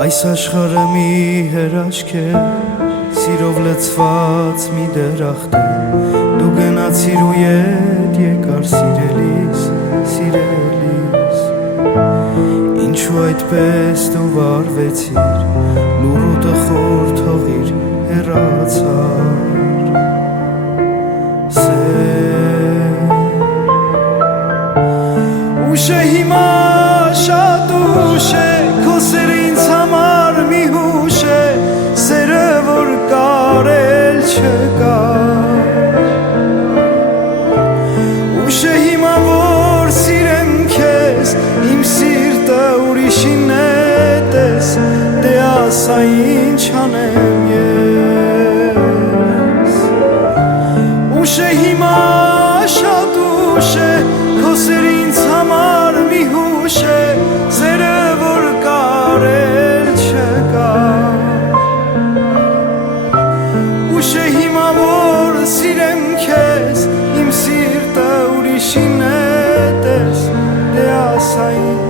Այս աշխարհը մի հրաշք է, սիրով լցված մի դրախտ է, դու գնացիր ու ետ եկար սիրելիս, սիրելիս, ինչու այդպես դու վարվեցիր, լուռ ու տխուր թողիր հեռացար, ուշ է հիմա շատ ուշ է, քո սերը ինձ համար մի հուշ է, սերը որ կարել չկա, ուշ է հիմա որ սիրեմ քեզ, իմ սիրտը ուրիշին է տես, դե ասա ինչ անեմ ես, ուշ է հիմա շատ ուշ է, քո սերը ինձ համար մի հուշ է, սերը որ կարել չկա, ուշ է հիմա որ սիրեմ քեզ, իմ սիրտը ուրիշին է տես, դե ասա ինչ